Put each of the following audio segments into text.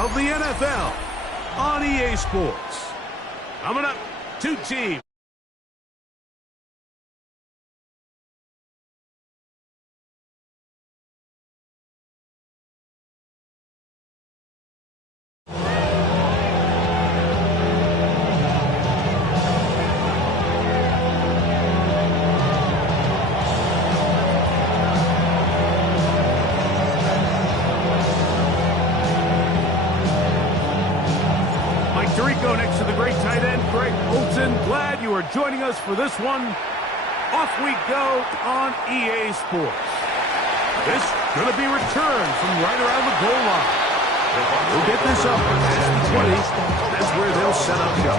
of the NFL on EA Sports. Coming up, two teams. Next to the great tight end, Greg Olsen. Glad you are joining us for this one. Off we go on EA Sports. This going to be returned from right around the goal line. We'll get this up past the 20. That's where they'll set up shop.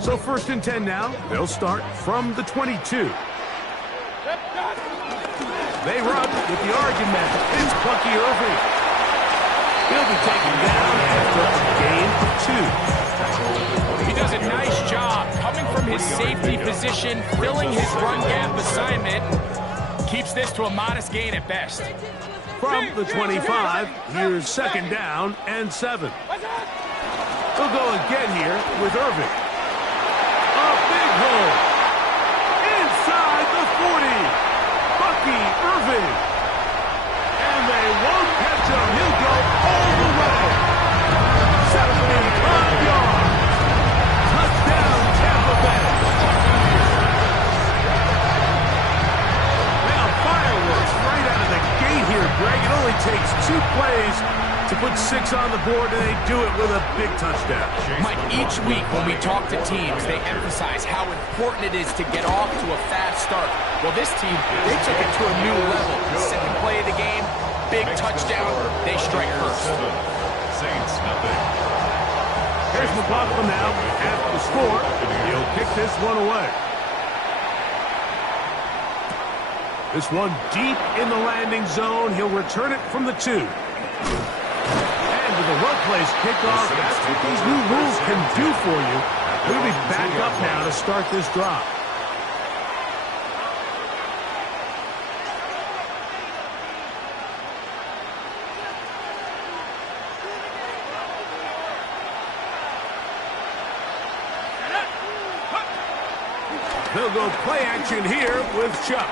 So 1st and 10 now. They'll start from the 22. They run with the argument. It's Bucky Irving. He'll be taken down after a gain of 2. He does a nice job coming from his safety position, filling his run gap assignment, keeps this to a modest gain at best. From the 25, here's 2nd down and 7. They'll go again here with Irving. A big hole. Inside the 40. Bucky Irving. And they won't catch him. He'll go all the way. 75 yards. Touchdown, Tampa Bay. Now fireworks right out of the gate here, Greg. It only takes 2 plays to put 6 on the board, and they do it with a big touchdown. Mike, each week when we talk to teams, they emphasize how important it is to get off to a fast start. Well, this team, they took it to a new level. Second play of the game, big touchdown, they strike first. Saints, nothing. Here's McLaughlin now after the score. He'll kick this one away. This one deep in the landing zone. He'll return it from the 2. And with a well-placed kickoff, that's what these new rules can do for you. We'll be back up now to start this drive. They'll go play action here with Chuck.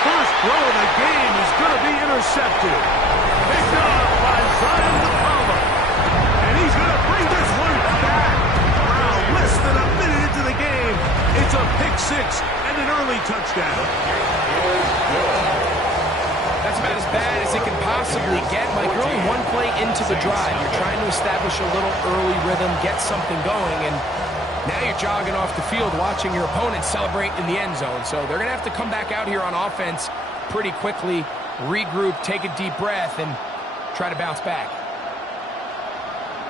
First throw of the game is going to be intercepted. Picked up by Zion Palmer. And he's going to bring this one back. Wow, less than a minute into the game. It's a pick 6 and an early touchdown. That's about as bad as it can possibly get. Mike, you're only 1 play into the drive. You're trying to establish a little early rhythm, get something going, and now you're jogging off the field watching your opponent celebrate in the end zone. So they're going to have to come back out here on offense pretty quickly, regroup, take a deep breath, and try to bounce back.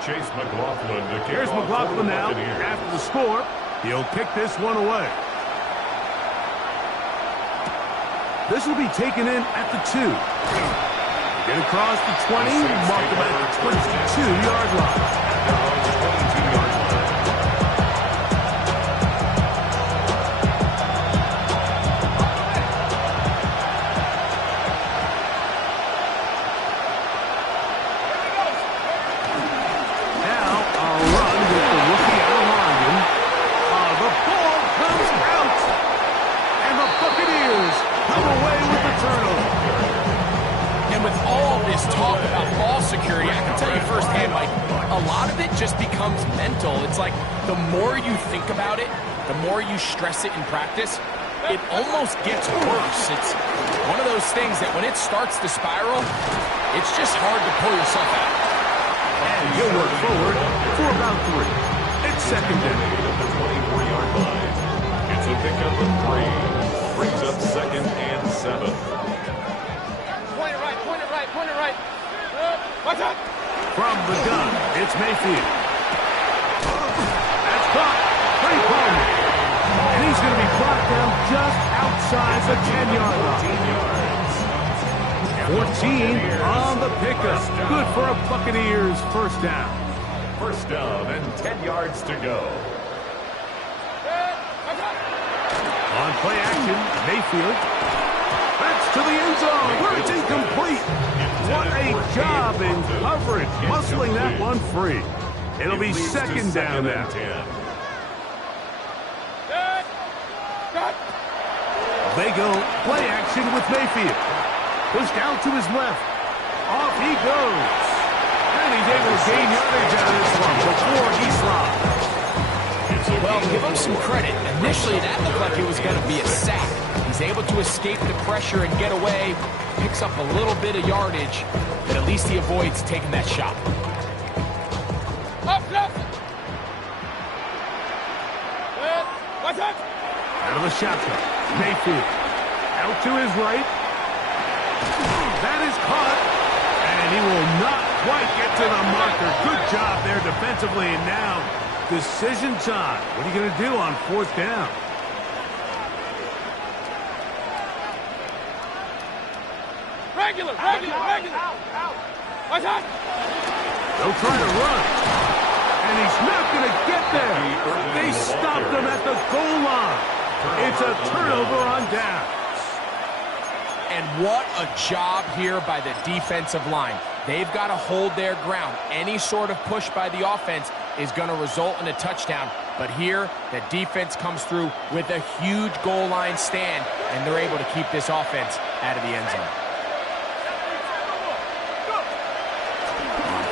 Chase McLaughlin. Here's McLaughlin now after the score. He'll kick this one away. This will be taken in at the 2. Get across the 20, mark him at the 22-yard line. Talk about ball security, I can tell you firsthand, Mike, a lot of it just becomes mental. It's like the more you think about it, the more you stress it in practice, it almost gets worse. It's one of those things that when it starts to spiral, it's just hard to pull yourself out. And he'll work forward for about 3. It's 2nd down. At the 24-yard line. It's a pickup of 3. Brings up 2nd and 7. Point it right. Watch out! From the gun, it's Mayfield. That's caught. Pretty Palmer. And he's going to be brought down just outside the 10-yard line. 14 on the pickup. Good for a Buccaneers first down. First down and 10 yards to go. On play action, Mayfield. That's to the end zone where it's incomplete. What a job in coverage, muscling that one free. It'll be second down now. They go play action with Mayfield. Pushed out to his left. Off he goes. And he's able to gain yardage out of this one before he slides. Well, give him some credit. Initially, that looked like it was going to be a sack. He's able to escape the pressure and get away. Picks up a little bit of yardage, but at least he avoids taking that shot. Up. What's up? Out of the shotgun. Mayfield. Out to his right. That is caught. And he will not quite get to the marker. Good job there defensively. And now, decision time. What are you going to do on fourth down? Regular. What's up? They'll try to run. And he's not going to get there. They stopped him at the goal line. It's a turnover on downs. And what a job here by the defensive line. They've got to hold their ground. Any sort of push by the offense is going to result in a touchdown. But here, the defense comes through with a huge goal line stand, and they're able to keep this offense out of the end zone.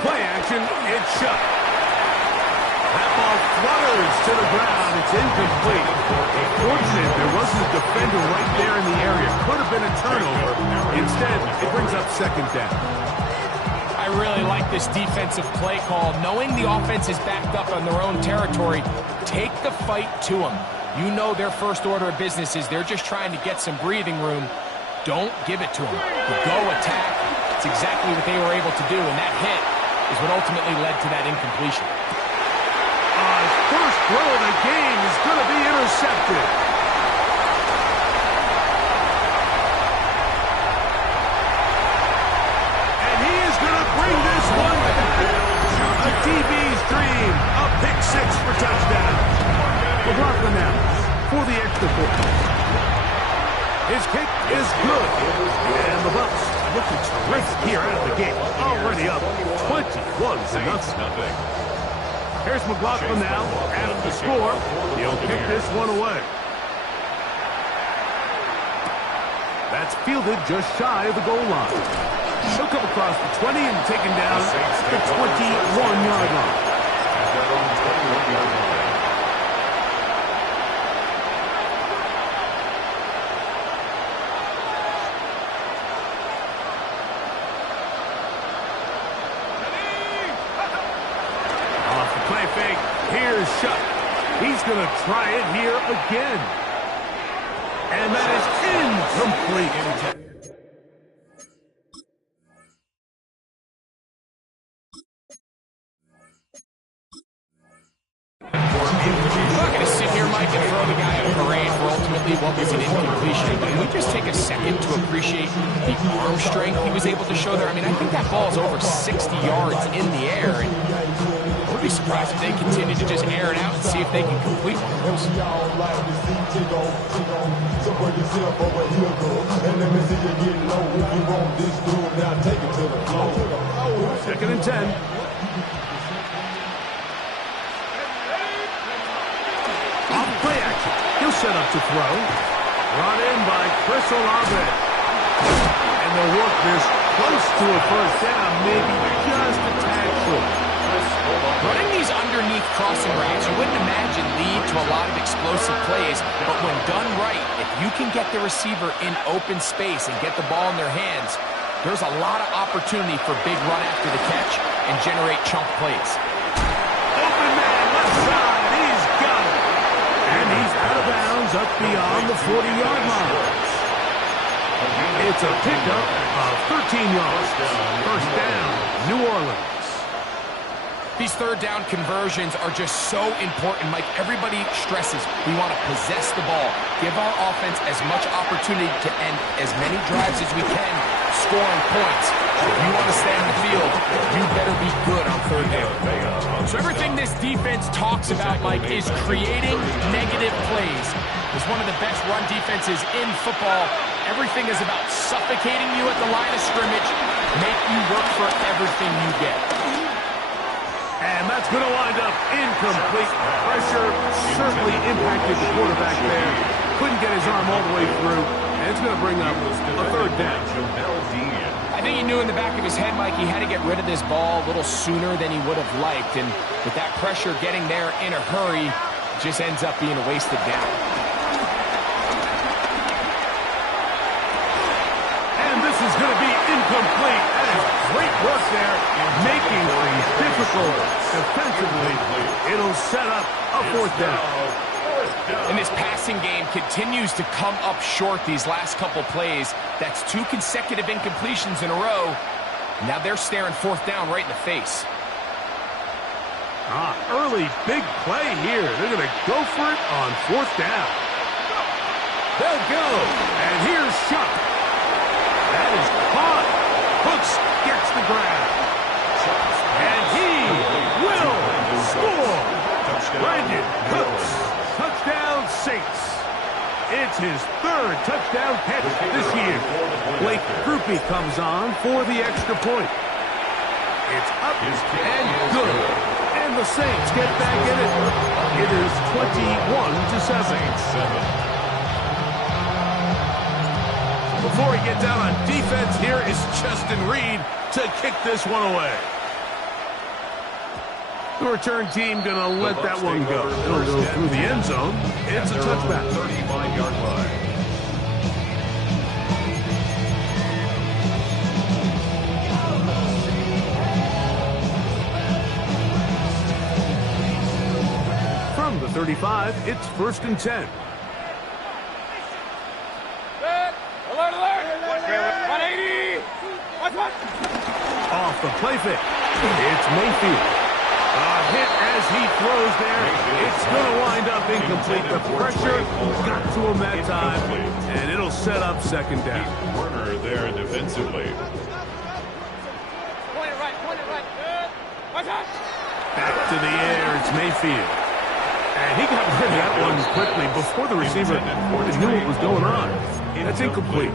Play action, it's shut. That ball flutters to the ground. It's incomplete. Fortunate there wasn't a defender right there in the area. Could have been a turnover. Instead, it brings up second down. I really like this defensive play call. Knowing the offense is backed up on their own territory, take the fight to them. You know their first order of business is they're just trying to get some breathing room. Don't give it to them. Go attack. It's exactly what they were able to do, and that hit is what ultimately led to that incompletion. First throw of the game is going to be intercepted. And he is going to bring this one back. A DB's dream. A pick six for touchdown. McLaughlin now for the extra point. His kick is good. And the Bucs looking terrific here out of the gate. Already up 21-0. Here's McLaughlin now, after the score. He'll kick this one away. That's fielded just shy of the goal line. He'll come across the 20 and taken down at the 21-yard line. Play fake. Here's Shuck. He's going to try it here again. And that is incomplete. I'm not going to sit here, Mike, and throw the guy a parade for ultimately what was an incompletion. But can we just take a second to appreciate the arm strength he was able to show there? I mean, I think that ball is over 60 yards in the air. And I would be surprised if they continue to just air it out and see if they can complete one of those. Second and 10. Off play action. He'll set up to throw. Brought in by Chris Olave. And they'll work this close to a first down, maybe just a tad short. Running these underneath crossing routes, you wouldn't imagine lead to a lot of explosive plays, but when done right, if you can get the receiver in open space and get the ball in their hands, there's a lot of opportunity for big run after the catch and generate chunk plays. Open man, left side, he's got it. And he's out of bounds up beyond the 40-yard line. It's a pickup of 13 yards. First down, New Orleans. These third down conversions are just so important, Mike. Everybody stresses we want to possess the ball, give our offense as much opportunity to end as many drives as we can, scoring points. If you want to stay on the field, you better be good on third down. So everything this defense talks about, Mike, is creating negative plays. It's one of the best run defenses in football. Everything is about suffocating you at the line of scrimmage, make you work for everything you get. And that's going to wind up incomplete. Pressure certainly impacted the quarterback there. Couldn't get his arm all the way through, and it's going to bring up a third down. I think he knew in the back of his head, Mike, he had to get rid of this ball a little sooner than he would have liked, and with that pressure getting there in a hurry, it just ends up being a wasted down. Is going to be incomplete. That is great work there, making things difficult defensively. It'll set up a fourth down. And this passing game continues to come up short these last couple plays. That's 2 consecutive incompletions in a row. Now they're staring fourth down right in the face. Early big play here. They're going to go for it on fourth down. They'll go. And here's Shuck. That is caught. Cooks gets the grab. And he will score. Brandon Cooks. Touchdown Saints. It's his 3rd touchdown catch this year. Blake Grupe comes on for the extra point. It's up and good. And the Saints get back in it. It is 21-7. Before he gets out on defense, here is Justin Reed to kick this one away. The return team going to let that one go. It'll go through the end zone. It's a touchback. 35-yard line. From the 35, it's 1st and 10. Alert, alert! 180! What? Off the play fake. It's Mayfield. A hit as he throws there. It's going to wind up incomplete. The pressure got to him that time, and it'll set up 2nd down. Werner there defensively. Point it right. Good. Watch out! Back to the air. It's Mayfield. And he got rid of that one quickly before the receiver knew what was going on. That's incomplete.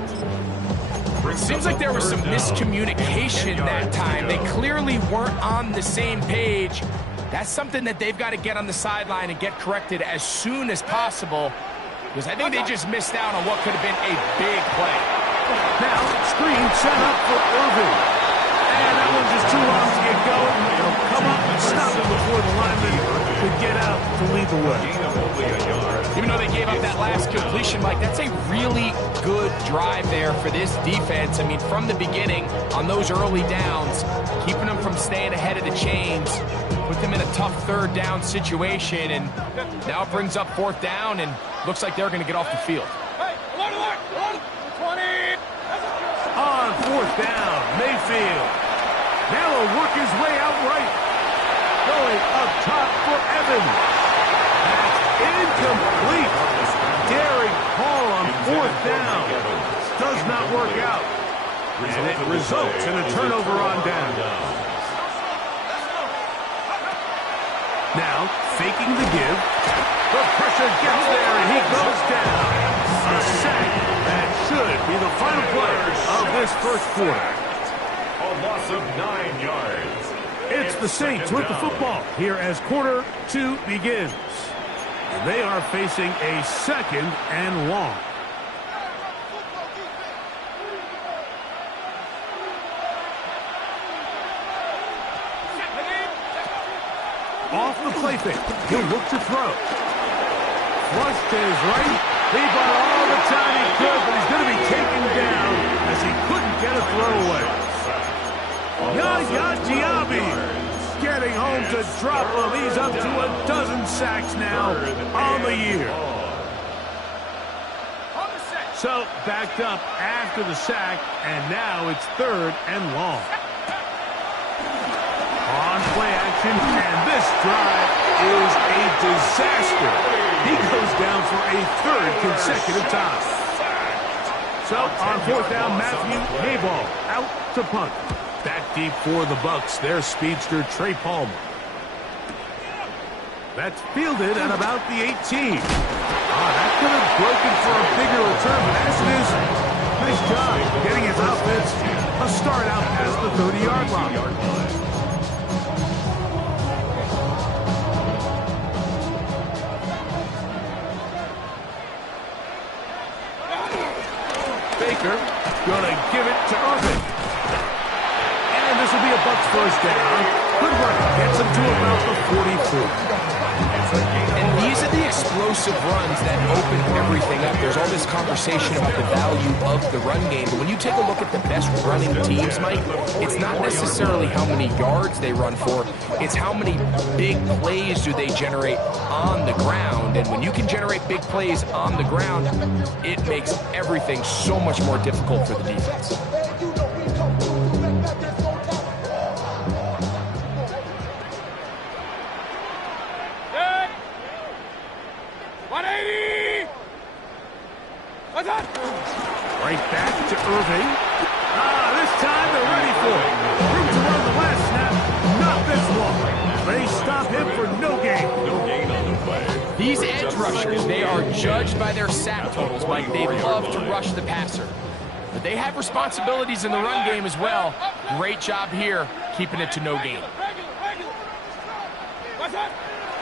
Seems like there was some miscommunication that time. They clearly weren't on the same page. That's something that they've got to get on the sideline and get corrected as soon as possible, because I think they just missed out on what could have been a big play. Now, screen set up for Irving. And that one's just too long to get going. He'll come up and stop it before the lineman could get out to lead the way. Even though they gave up that last completion, Mike, that's a really good drive there for this defense. I mean, from the beginning, on those early downs, keeping them from staying ahead of the chains, put them in a tough 3rd down situation, and now it brings up 4th down, and looks like they're going to get off the field. Hey, alert! 20! On 4th down, Mayfield. Now he'll work his way out right. Going up top for Evans. That's incomplete. Daring Hall on 4th down. Does not work out. And it results in a turnover on down. Now, faking the give. The pressure gets there, and he goes down. A sack. That should be the final play of this 1st quarter. A loss of 9 yards. It's the Saints with the football here as quarter 2 begins. And they are facing a 2nd and long. Off the play fake. He'll look to throw. Flush to his right. He bought all the time he could, but he's going to be taken down as he couldn't get a throw away. Yaya Diaby getting home to drop him. He's up to a dozen sacks now on the year. So backed up after the sack, and now it's 3rd and long. On play action, and this drive is a disaster. He goes down for a 3rd consecutive time. So on fourth down, Matthew Hayball out to punt. Back deep for the Bucks, their speedster Trey Palmer. That's fielded at about the 18. That could have broken for a bigger return, but as it is, nice job getting his offense a start out past the 30-yard line. Baker gonna give it to Irvin. And this will be a Bucks first down. Good run. Gets him to about the 44. And these are the explosive runs that open everything up. There's all this conversation about the value of the run game, but when you take a look at the best running teams, Mike, it's not necessarily how many yards they run for, it's how many big plays do they generate on the ground. And when you can generate big plays on the ground, it makes everything so much more difficult for the defense. Right back to Irving. This time they're ready for it. Room to run the last snap. Not this one. They stop him for no gain. No gain on the play. These edge rushers, they are judged by their sack totals, Mike. They love to rush the passer. But they have responsibilities in the run game as well. Great job here, keeping it to no gain.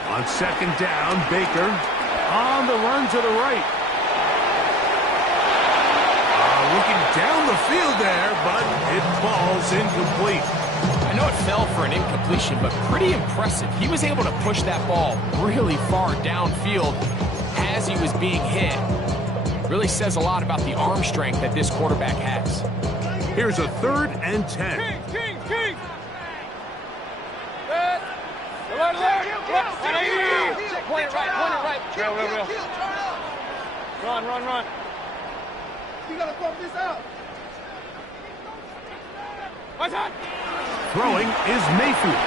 On second down, Baker on the run to the right. Looking down the field there, but it falls incomplete. I know it fell for an incompletion, but pretty impressive. He was able to push that ball really far downfield as he was being hit. Really says a lot about the arm strength that this quarterback has. Here's a 3rd and 10. King. Alert. Point it right. Real. Run. You gotta bump this out. Throwing is Mayfield.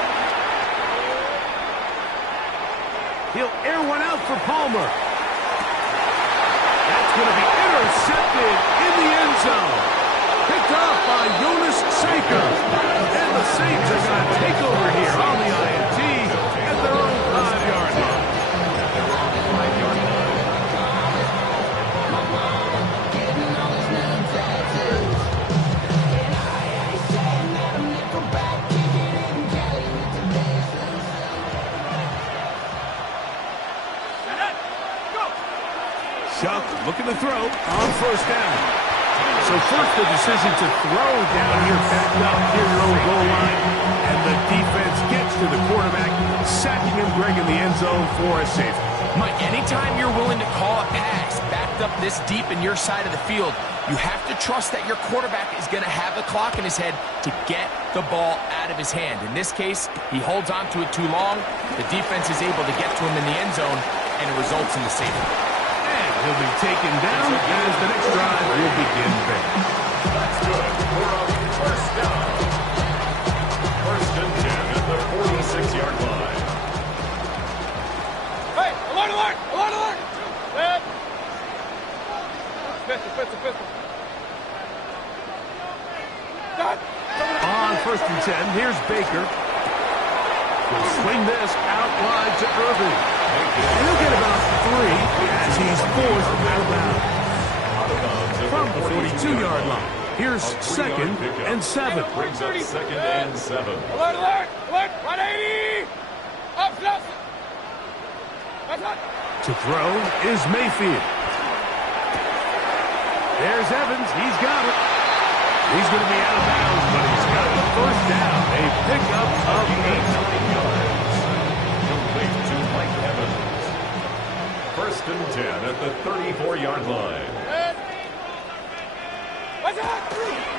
He'll air one out for Palmer. That's going to be intercepted in the end zone. Picked up by Jonas Saker. And the Saints are going to take over here on the INT at their own 5-yard line. Chuck looking to throw on first down. So first the decision to throw down here back up near your own goal line. And the defense gets to the quarterback, sacking him, Greg, in the end zone for a safety. Mike, anytime you're willing to call a pass backed up this deep in your side of the field, you have to trust that your quarterback is going to have the clock in his head to get the ball out of his hand. In this case, he holds on to it too long. The defense is able to get to him in the end zone, and it results in the safety. He'll be taken down as the next drive will begin there. That's good. We're on first down. 1st and 10 at the 46-yard line. Hey, alert! Red. Pistol. On 1st and 10, here's Baker. He'll swing this out wide to Irving. And he'll get about 3 as he's forced out of bounds. From the 42-yard line, here's 2nd and 7. Brings up 2nd and 7. Alert! 180! Up. To throw is Mayfield. There's Evans. He's got it. He's going to be out of bounds, but he's got the first down. A pickup of 8 yards. Complete to Mike Evans. 1st and 10 at the 34-yard line.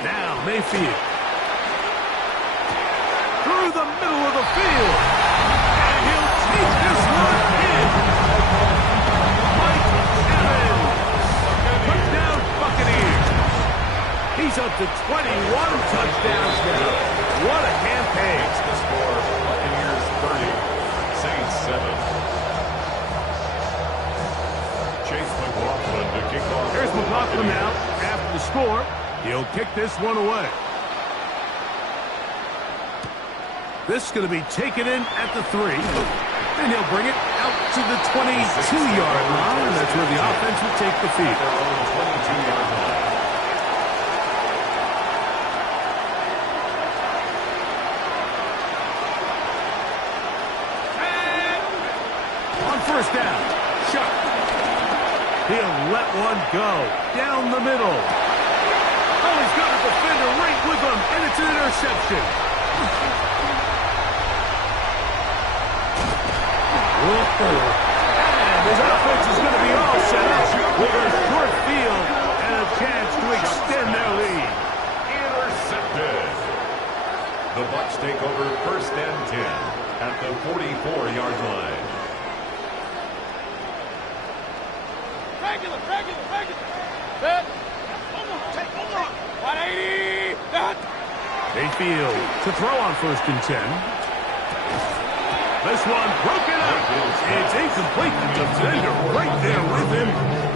Now Mayfield. Through the middle of the field. And he'll take this one in. Mike Evans. Touchdown Buccaneers. He's up to 21 touchdowns now. What a campaign. The score, Buccaneers 30, Saints 7. Chase McLaughlin to kick off. Here's McLaughlin now after the score. He'll kick this one away. This is going to be taken in at the 3. And he'll bring it out to the 22-yard line. That's where the offense will take the field. 22-yard line. On first down, Chuck. He'll let one go down the middle. Oh, he's got a defender right with him, and it's an interception. And his offense is going to be all set up with a short field and a chance to extend their lead. Intercepted. The Bucs take over first and 10 at the 44-yard line. Regular. Set. Take one more. 180. Mayfield to throw on first and 10. This one broken up. It's incomplete. The defender right there with him.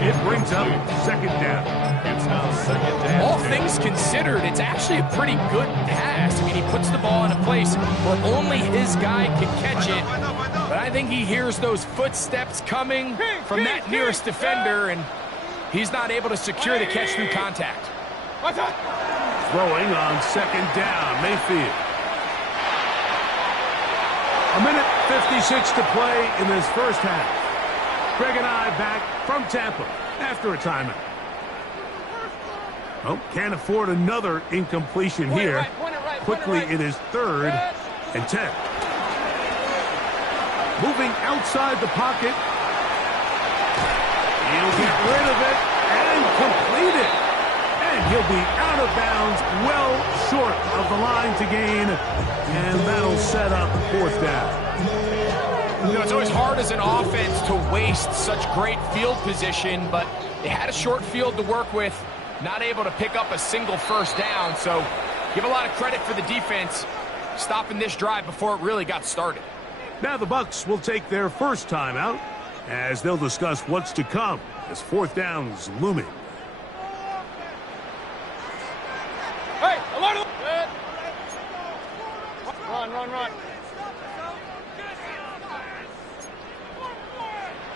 It brings up second down. It's now second down. All things considered, it's actually a pretty good pass. I mean, he puts the ball in a place where only his guy can catch it. But I think he hears those footsteps coming from that nearest defender, and he's not able to secure the catch through contact. Throwing on second down, Mayfield. A minute 56 to play in this first half. Greg and I back from Tampa after a timeout. Oh, can't afford another incompletion here. Quickly, it is 3rd and 10. Moving outside the pocket. He'll get rid of it and complete it. And he'll be out of bounds, well short of the line to gain. And that'll set up 4th down. You know, it's always hard as an offense to waste such great field position, but they had a short field to work with, not able to pick up a single first down. So give a lot of credit for the defense stopping this drive before it really got started. Now the Bucs will take their first timeout as they'll discuss what's to come as 4th down is looming. Hey, alert! Run.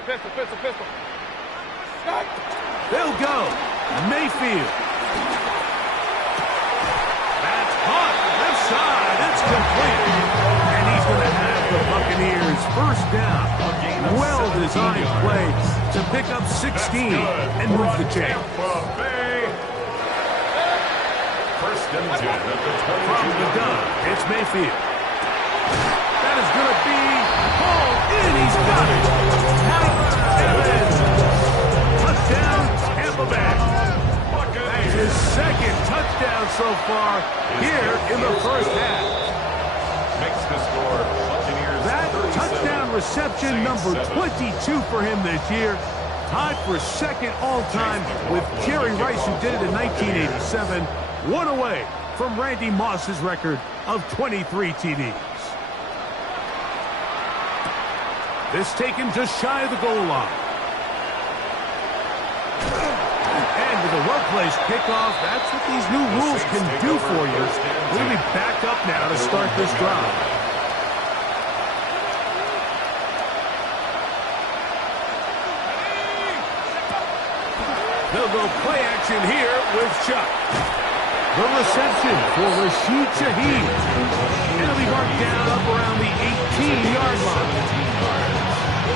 Pistol. They'll go. Mayfield. That's hot. Left side. It's complete. And he's going to have the Buccaneers first down. Well-designed play to pick up 16 and move the chain. First and 10 at the 22. From the gun, it's Mayfield. That is going to be hauled in. He's got it. Mike Evans. Touchdown, Tampa Bay. That's his 2nd touchdown so far here in the first half. Makes the score. Buccaneers That 37. touchdown reception number 22 for him this year. Tied for 2nd all-time with Jerry Rice, who did it in 1987. One away from Randy Moss's record of 23 TDs. This taken just shy of the goal line. And with a well-placed kickoff, that's what these new rules can do for you. We'll be back up now to start this drive. They'll go play action here with Chuck. The reception for Rashid Shaheed. And he'll be marked down up around the 18-yard line.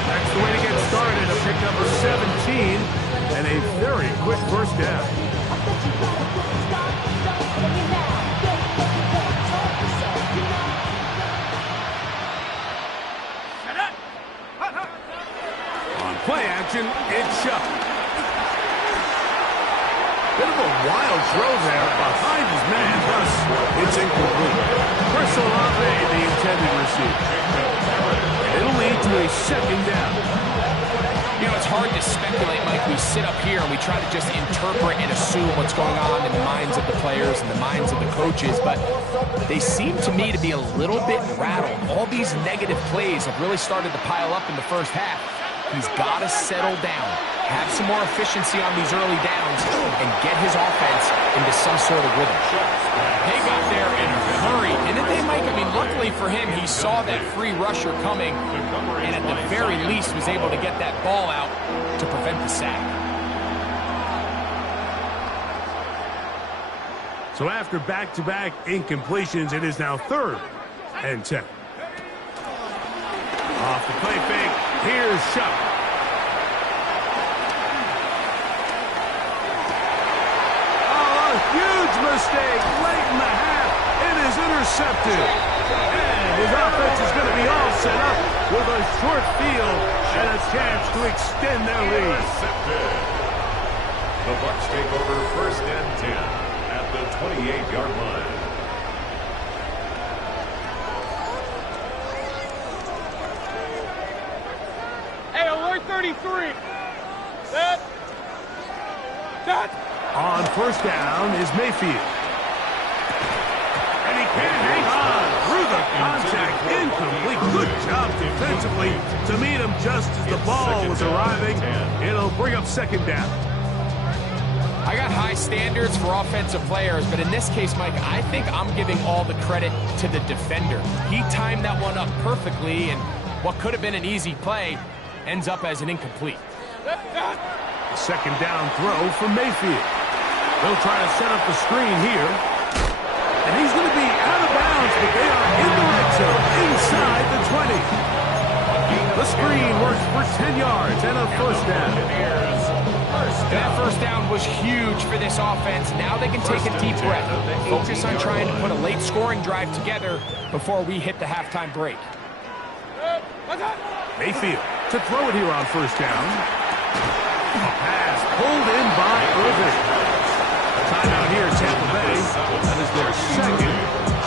That's the way to get started. A pick number 17 and a very quick first down. On play action, it's Chuck. Bit of a wild throw there behind his man, thus it's incomplete. Chris Olave, the intended receiver. It'll lead to a 2nd down. You know, it's hard to speculate, Mike. We sit up here and we try to just interpret and assume what's going on in the minds of the players and the minds of the coaches, but they seem to me to be a little bit rattled. All these negative plays have really started to pile up in the first half. He's got to settle down, have some more efficiency on these early downs, and get his offense into some sort of rhythm. They got there in a hurry, didn't they, Mike? I mean, luckily for him, he saw that free rusher coming, and at the very least was able to get that ball out to prevent the sack. So after back-to-back incompletions, it is now 3rd and 10. Off the play fake, here's Shuck. Oh, a huge mistake late in the half. It is intercepted. And his offense is going to be all set up with a short field and a chance to extend their lead. The Bucs take over 1st and 10 at the 28-yard line. Hey, alert 33. Set. On 1st down is Mayfield. And he can't hang on through the contact. Incomplete. Good job defensively to meet him just as the ball was arriving. It'll bring up 2nd down. I got high standards for offensive players, but in this case, Mike, I think I'm giving all the credit to the defender. He timed that one up perfectly, and what could have been an easy play ends up as an incomplete. A 2nd down throw for Mayfield. They'll try to set up the screen here. And he's going to be out of bounds, but they are in the red zone, inside the 20. The screen works for 10 yards and a 1st down. That 1st down was huge for this offense. Now they can take a deep breath. Focus on trying to put a late scoring drive together before we hit the halftime break. Mayfield to throw it here on 1st down. A pass pulled in by Irving. Timeout here, Tampa Bay. That is their 2nd,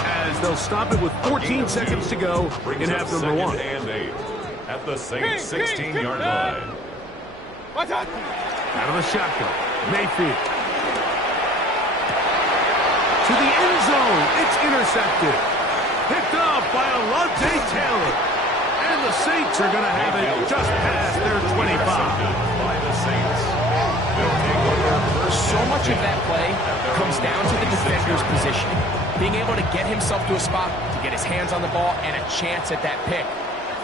as they'll stop it with 14 seconds to go in half number 1. And 8 at the Saints 16-yard line. Out of the shotgun, Mayfield. To the end zone, it's intercepted. Picked up by Alontae Taylor. And the Saints are going to have it just past their 25. By the Saints. So much of that play comes down to the defender's positioning. Being able to get himself to a spot, to get his hands on the ball, and a chance at that pick.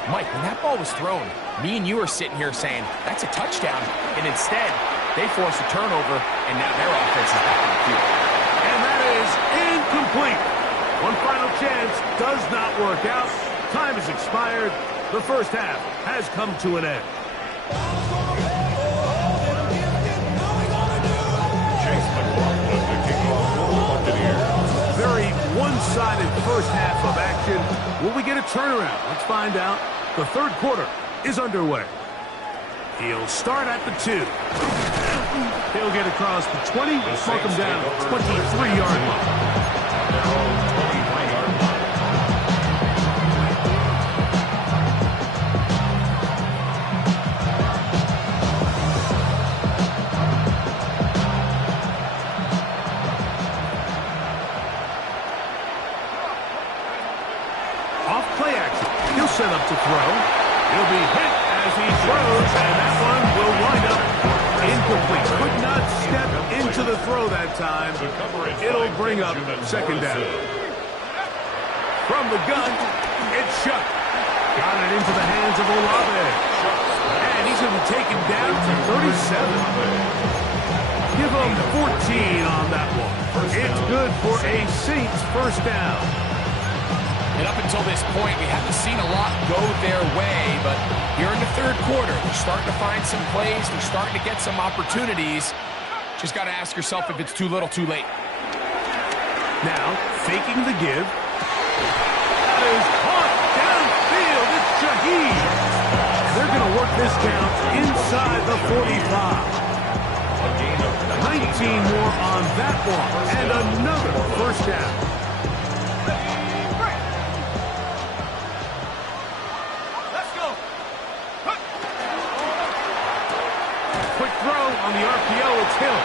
Mike, when that ball was thrown, me and you are sitting here saying, that's a touchdown. And instead, they force a turnover, and now their offense is back in the field. And that is incomplete. One final chance does not work out. Time has expired. The 1st half has come to an end. Very one-sided 1st half of action. Will we get a turnaround? Let's find out. The 3rd quarter is underway. He'll start at the 2. He'll get across the 20, mark him down at 23-yard line. Set up to throw. He'll be hit as he throws, and that one will wind up incomplete. Could not step into the throw that time. It'll bring up 2nd down. From the gun, it's Shuck. Got it into the hands of Olave. And he's going to be taken down to 37. Give him 14 on that one. It's good for a Saints 1st down. And up until this point, we haven't seen a lot go their way, but here in the 3rd quarter, they're starting to find some plays. They're starting to get some opportunities. Just got to ask yourself if it's too little, too late. Now, faking the give. That is caught downfield. It's Shaheed. They're going to work this down inside the 45. 19 more on that one, and another 1st down. On the RPO, it's Hill.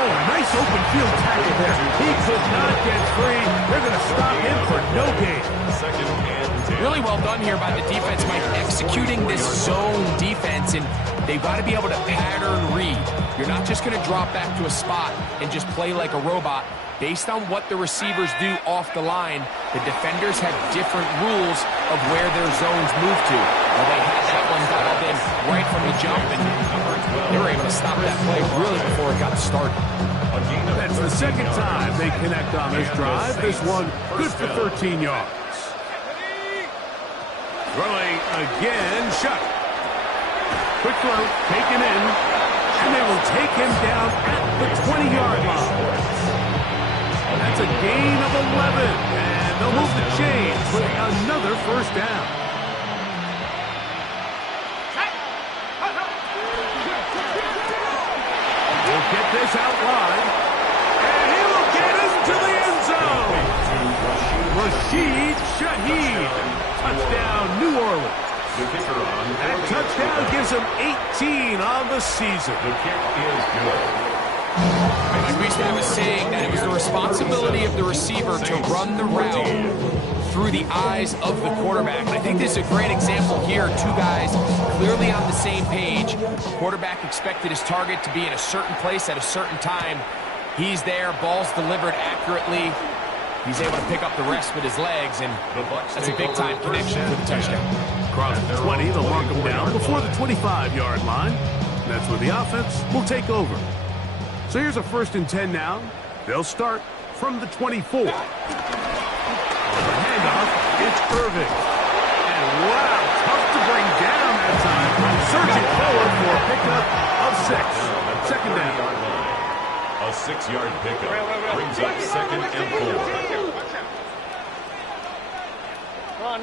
Oh, nice open field tackle there. He could not get free. They're going to stop him for no gain. 2nd and 10. Really well done here by the defense, Mike, executing this zone defense, and they've got to be able to pattern read. You're not just going to drop back to a spot and just play like a robot. Based on what the receivers do off the line, the defenders have different rules of where their zones move to. Well, they had that one dialed in right from the jump, and they were able to stop that play really before it got started. That's the second time they connect on this drive. This one good for 13 yards. Throwing again, shut. Quick throw, taken in, and they will take him down at the 20-yard line. That's a gain of 11, and they'll move the chains with another first down. We'll get this out wide, and he will get into the end zone. Rashid Shaheed, touchdown New Orleans. That touchdown gives him 18 on the season. The kick is good. Like we was saying that it was the responsibility of the receiver to run the route through the eyes of the quarterback. I think this is a great example here. Two guys clearly on the same page. Quarterback expected his target to be in a certain place at a certain time. He's there, ball's delivered accurately. He's able to pick up the rest with his legs, and that's a big-time connection for the touchdown. Across the 20, they'll mark him down before the 25-yard line. That's where the offense will take over. So here's a 1st and 10 now. They'll start from the 24. On the handoff, it's Irving. And wow, tough to bring down that time. Surging forward for a pickup of 6. Second down. A 6-yard pickup brings up 2nd and 4. Run.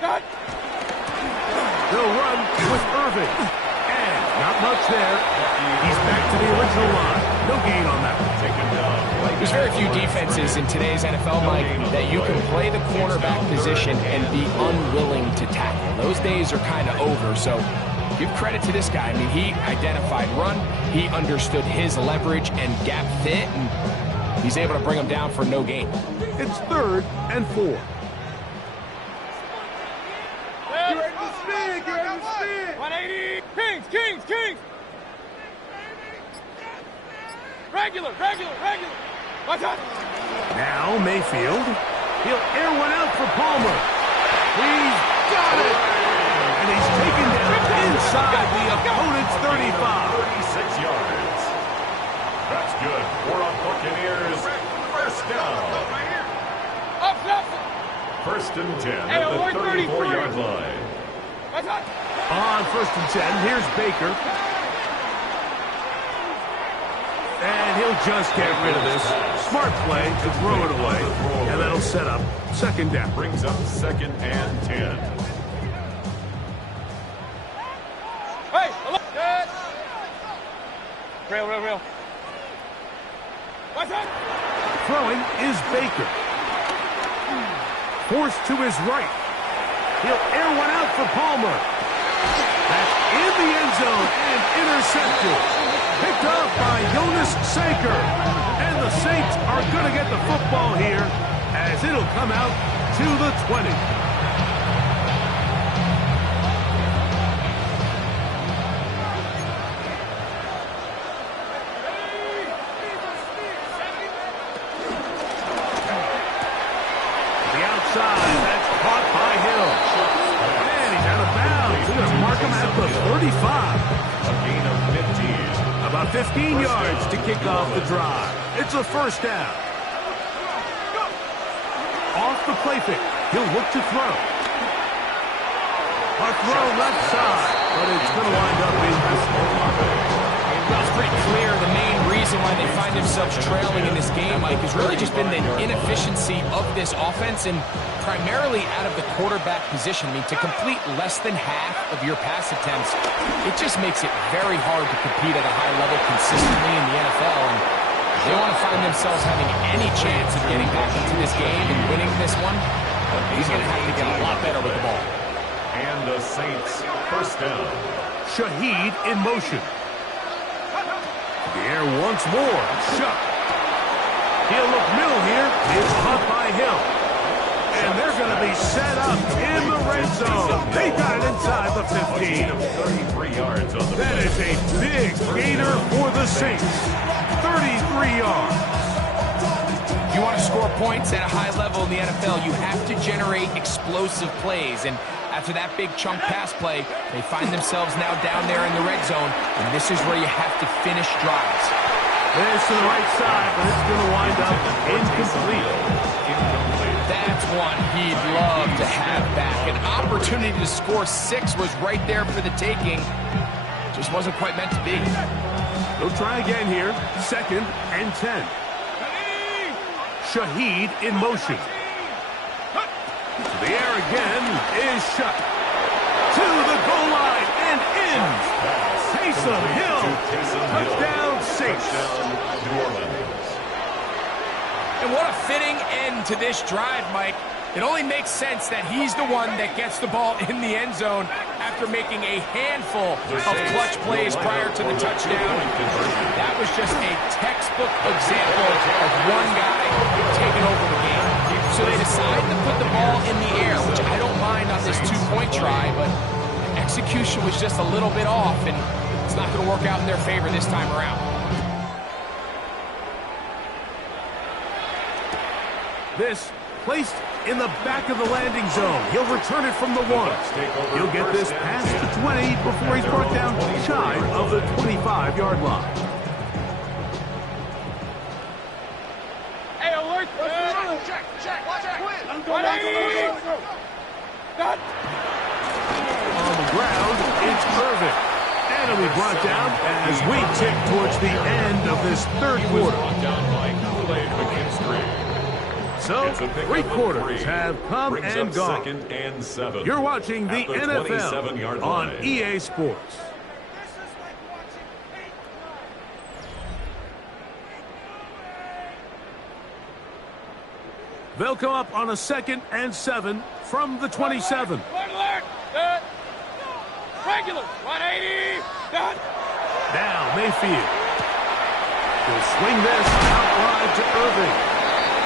Got. They'll run with Irving. And not much there. He's back to the original line. No gain on that one. There's very few defenses in today's NFL, Mike, that you can play the cornerback position and be unwilling to tackle. Those days are kind of over, so give credit to this guy. I mean, he identified run, he understood his leverage and gap fit, and he's able to bring him down for no gain. It's 3rd and 4. You're ready to spin. 180. Kings. Regular. Watch out. Now Mayfield. He'll air one out for Palmer. He's got it. And he's taken down inside the opponent's 35. 36 yards. That's good for a Buccaneers first down. Up. 1st and 10 at the 34-yard line. On 1st and 10, here's Baker. And he'll just get rid of this. Smart play to throw it away. And that'll set up 2nd down. Brings up 2nd and 10. Hey, hello. Good. Real. Watch out. Throwing is Baker. Forced to his right. He'll air one out for Palmer. That's in the end zone and intercepted. Picked up by Jonas Sanker. And the Saints are going to get the football here as it'll come out to the 20. The outside, that's caught by Hill. And he's out of bounds. They're going to mark him at the 35. A gain of 15. About 15 yards to kick off the drive. It's a 1st down. Off the play fake. He'll look to throw. A throw left side, but it's going to wind up in Well, it's pretty clear the main reason why they find themselves trailing in this game, Mike, has really just been the inefficiency of this offense and primarily out of the quarterback position. I mean, to complete less than half of your pass attempts, it just makes it very hard to compete at a high level consistently in the NFL. And they want to find themselves having any chance of getting back into this game and winning this one. He's going to have to get a lot better with the ball. And the Saints first down. Shaheed in motion. The air once more. Shuck. He'll look middle here. It's caught by Hill. And they're going to be set up in the red zone. They got it inside the 15. 33 yards on the That is a big gainer for the Saints. 33 yards. You want to score points at a high level in the NFL, you have to generate explosive plays. And after that big chunk pass play, they find themselves now down there in the red zone, and this is where you have to finish drives. This to the right side, but it's going to wind up incomplete. That's one he'd love to have back. An opportunity to score 6 was right there for the taking. Just wasn't quite meant to be. They'll try again here. 2nd and 10. Shaheed in motion. The air again is shut. To the goal line and in. Taysom Hill. Touchdown Saints. And what a fitting end to this drive, Mike. It only makes sense that he's the one that gets the ball in the end zone after making a handful of clutch plays prior to the touchdown. That was just a textbook example of one guy taking over the game. So they decide to put the ball in the air, which I don't mind on this 2-point try, but execution was just a little bit off, and it's not going to work out in their favor this time around. This placed in the back of the landing zone. He'll return it from the 1. He'll get this past the 20 before he's brought down shy of the 25-yard line. Hey, alert! Check. Watch it. On the ground, it's Irvin. And he'll be brought down as we tick towards the end of this 3rd quarter. So, 3 quarters have come and gone. 2nd and 7. You're watching the NFL on EA Sports. They'll come up on a 2nd and 7 from the 27. Alert! Regular! 180! Now Mayfield. He'll swing this out wide to Irving.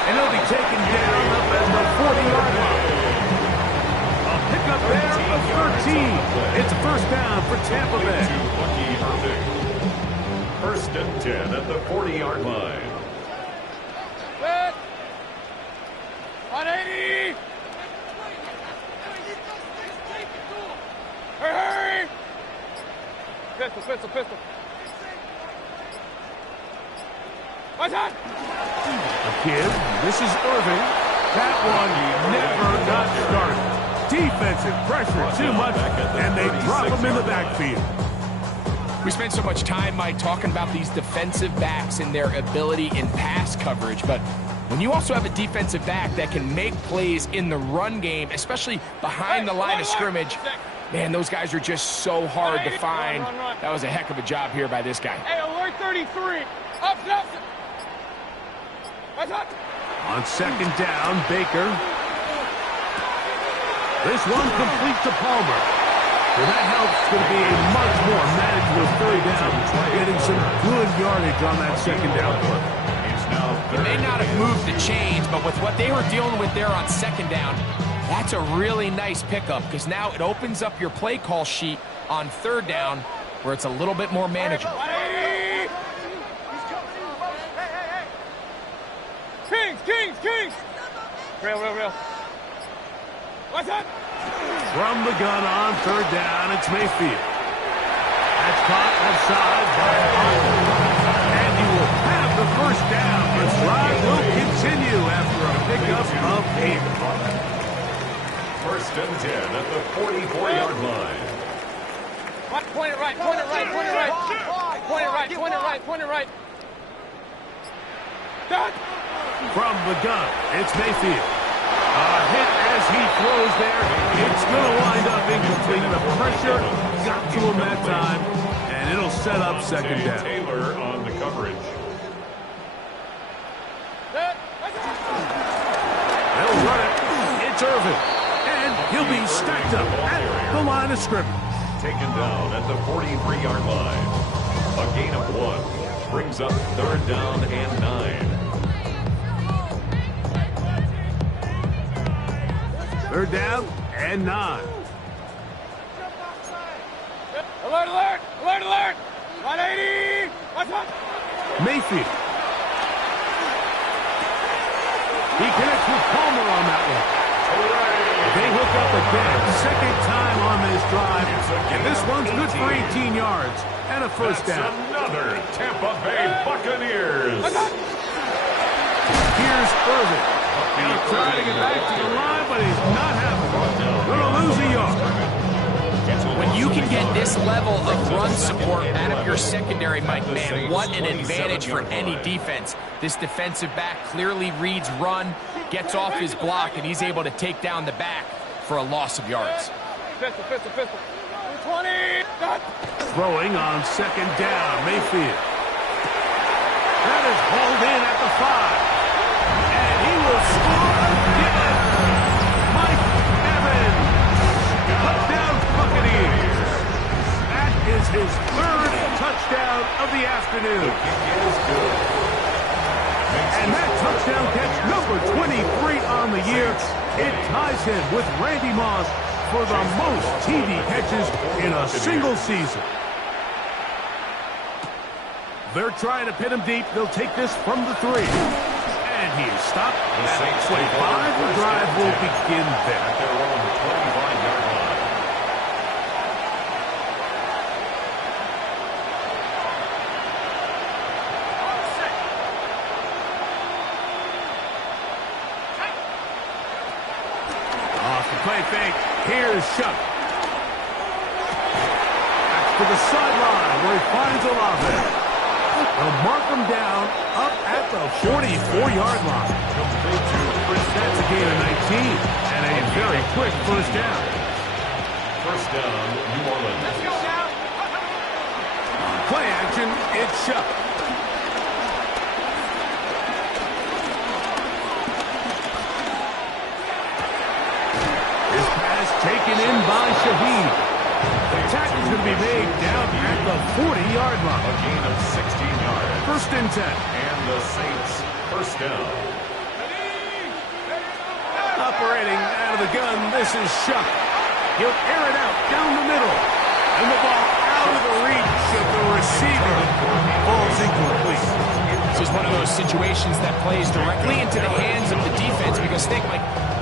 And he'll be taken down up at the 40-yard line. A pickup there of 13. It's a 1st down for Tampa Bay. 1st and 10 at the 40-yard line. 180! Hurry! Pistol. What's that? Kid, this is Irving. That one never got started. Defensive pressure too much, and they drop him in the backfield. We spent so much time, Mike, talking about these defensive backs and their ability in pass coverage, but when you also have a defensive back that can make plays in the run game, especially behind the line of scrimmage, man, those guys are just so hard to find. That was a heck of a job here by this guy. Hey, alert 33! Up! What's up? On 2nd down, Baker. This one complete to Palmer. Well, that helps. It's going to be a much more manageable 3rd down. Getting some good yardage on that 2nd down play. He may not have moved the chains, but with what they were dealing with there on 2nd down, that's a really nice pickup because now it opens up your play call sheet on 3rd down where it's a little bit more manageable. Kings! Real. What's that? From the gun on 3rd down, it's Mayfield. That's caught offside by and he will have the 1st down. The drive will continue after a pickup of 8. 1st and 10 at the 44-yard line. Point it right. From the gun, it's Mayfield. A hit as he throws there. It's going to wind up incomplete. The pressure got to him that time, and it'll set up 2nd down. Taylor on the coverage. They'll run it. It's Irvin. And he'll be stacked up at the line of scrimmage. Taken down at the 43-yard line. A gain of 1 brings up 3rd down and 9. Third down and 9. Alert, alert, alert, alert. 180. What's up? Mayfield. He connects with Palmer on that one. They hook up again. Second time on this drive. And this one's good for 18 yards and a first down. Another Tampa Bay Buccaneers. Here's Irvin. He'll try to get back to the line, but he's not having it. Going to lose a yard. When you can get this level of run support out of your secondary, Mike, man, what an advantage for any defense. This defensive back clearly reads run, gets off his block, and he's able to take down the back for a loss of yards. Pistol, pistol, pistol. 20. Throwing on second down, Mayfield. That is hauled in at the 5. And he will score again. Mike Evans. Touchdown Buccaneers. That is his third touchdown of the afternoon. And that touchdown catch, number 23 on the year, it ties him with Randy Moss for the most TD catches in a single season. They're trying to pin him deep. They'll take this from the 3. And he is stopped at 25. The drive will begin there. At their own 25-yard line. Off the play fake. Here's Shuck. Back to the sideline where he finds Olave. They'll mark him down up at the 44-yard line. That's a gain of 19 and a very quick first down. First down, New Orleans. Let's go now. Play action, it's Shuck. This pass taken in by Shaheed. The tackle's going to be made down at the 40-yard line. A gain of 16 yards. First and 10. And the Saints first down. Operating out of the gun, this is Shuck. He'll air it out down the middle. And the ball out of the reach of the receiver. Falls incomplete. This is one of those situations that plays directly into the hands of the defense because think, like,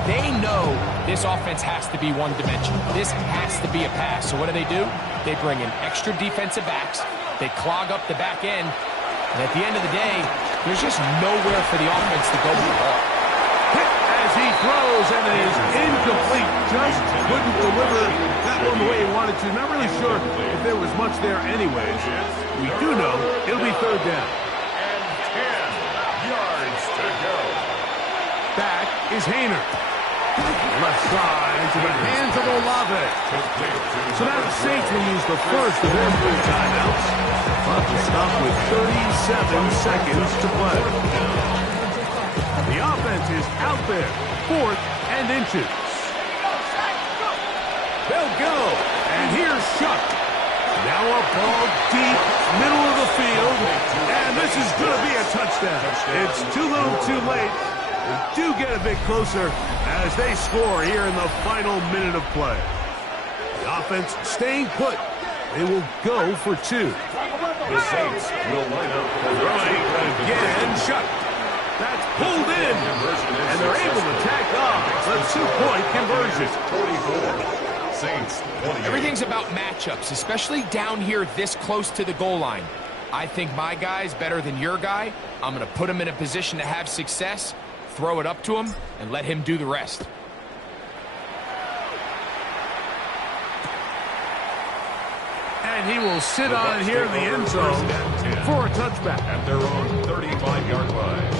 they know this offense has to be one dimension. This has to be a pass. So what do? They bring in extra defensive backs. They clog up the back end. And at the end of the day, there's just nowhere for the offense to go with the ball. Hit as he throws, and it is incomplete. Just couldn't deliver that one the way he wanted to. Not really sure if there was much there anyways. We do know it'll be third down. And 10 yards to go. Back is Hayner. Left side into the hands of Olave. So now the Saints will use the first of their 3 timeouts. Clock will stop with 37 seconds to play. The offense is out there. 4th and inches. They'll go. And here's Shuck. Now a ball deep, middle of the field. And this is going to be a touchdown. It's too little too late. They do get a bit closer as they score here in the final minute of play. The offense staying put. They will go for 2. The Saints will line up for Throwing again, Shuck. That's pulled in, and they're able to tack on the 2-point conversion. 44. Saints 28. Everything's about matchups, especially down here this close to the goal line. I think my guy's better than your guy. I'm going to put him in a position to have success, throw it up to him, and let him do the rest. And he will sit on it here in the end zone for a touchback. At their own 35-yard line.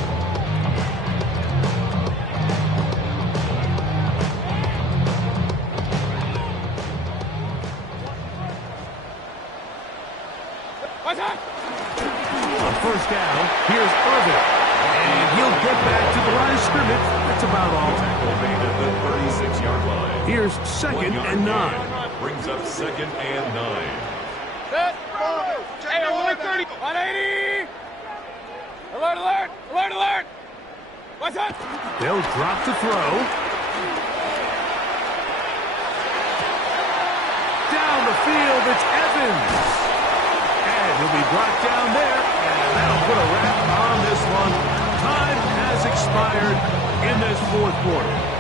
On first down, here's Irvin. And he'll get back to the line of scrimmage. That's about all. Tackle made at the 36-yard line. Here's 2nd and 9. Brings up 2nd and 9. Hey, 130. 180. Alert, alert, alert, alert. What's up? They'll drop to throw. the field, it's Evans. And he'll be brought down there, and that'll put a wrap on this one. Time has expired in this fourth quarter.